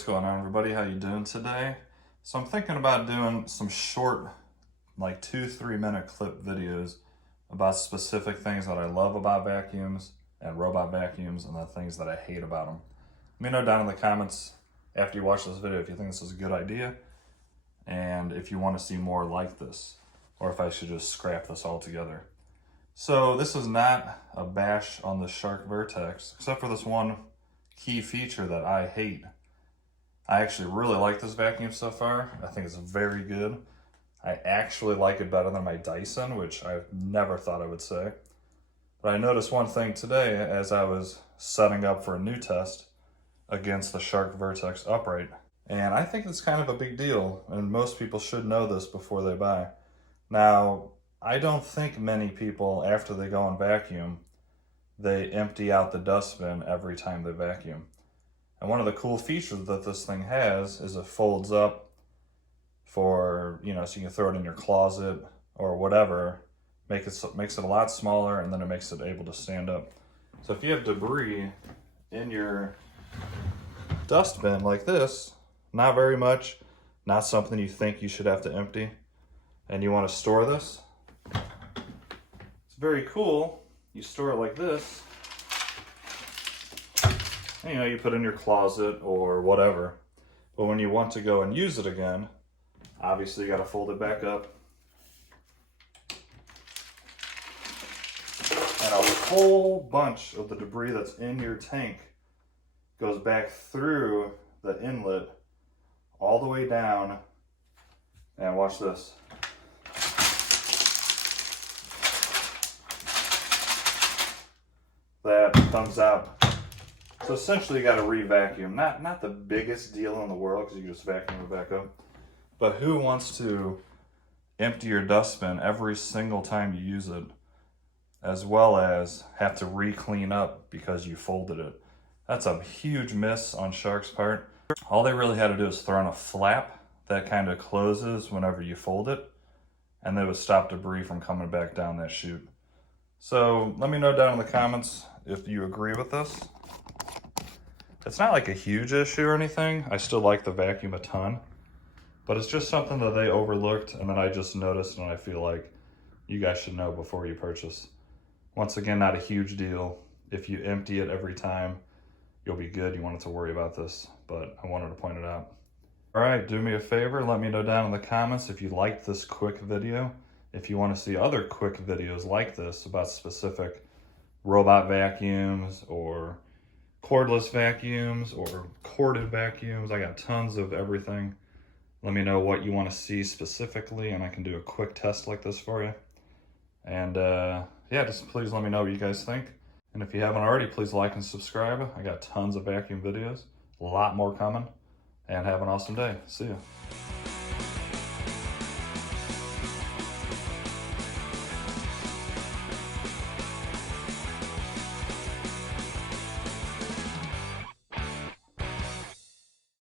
what's going on, everybody? How you doing today? So I'm thinking about doing some short, like 2-3 minute clip videos about specific things that I love about vacuums and robot vacuums and the things that I hate about them. Let me know down in the comments after you watch this video if you think this is a good idea and if you want to see more like this, or if I should just scrap this altogether. So this is not a bash on the Shark Vertex, except for this one key feature that I hate. I actually really like this vacuum so far. I think it's very good. I actually like it better than my Dyson, which I never thought I would say. But I noticed one thing today as I was setting up for a new test against the Shark Vertex upright. And I think it's kind of a big deal, and most people should know this before they buy. Now, I don't think many people, after they go and vacuum, they empty out the dustbin every time they vacuum. And one of the cool features that this thing has is it folds up for, so you can throw it in your closet or whatever. Makes it a lot smaller, and then it makes it able to stand up. So if you have debris in your dustbin like this, not very much, not something you think you should have to empty, and you want to store this, it's very cool. You store it like this, and, you put it in your closet or whatever. But when you want to go and use it again, obviously you got to fold it back up. And a whole bunch of the debris that's in your tank goes back through the inlet all the way down. And watch this. That comes out. So essentially you got to re-vacuum. Not the biggest deal in the world because you can just vacuum it back up. But who wants to empty your dustbin every single time you use it, as well as have to re-clean up because you folded it? That's a huge miss on Shark's part. All they really had to do is throw in a flap that kind of closes whenever you fold it, and that would stop debris from coming back down that chute. So let me know down in the comments if you agree with this. It's not like a huge issue or anything. I still like the vacuum a ton, but it's just something that they overlooked, and then I just noticed, and I feel like you guys should know before you purchase. Once again, not a huge deal. If you empty it every time, you'll be good. You won't have to worry about this, but I wanted to point it out. All right, do me a favor. Let me know down in the comments if you liked this quick video. If you want to see other quick videos like this about specific robot vacuums or cordless vacuums or corded vacuums. I got tons of everything. Let me know what you want to see specifically, and I can do a quick test like this for you. And yeah, just please let me know what you guys think. And if you haven't already, please like and subscribe. I got tons of vacuum videos, a lot more coming, and have an awesome day. See ya.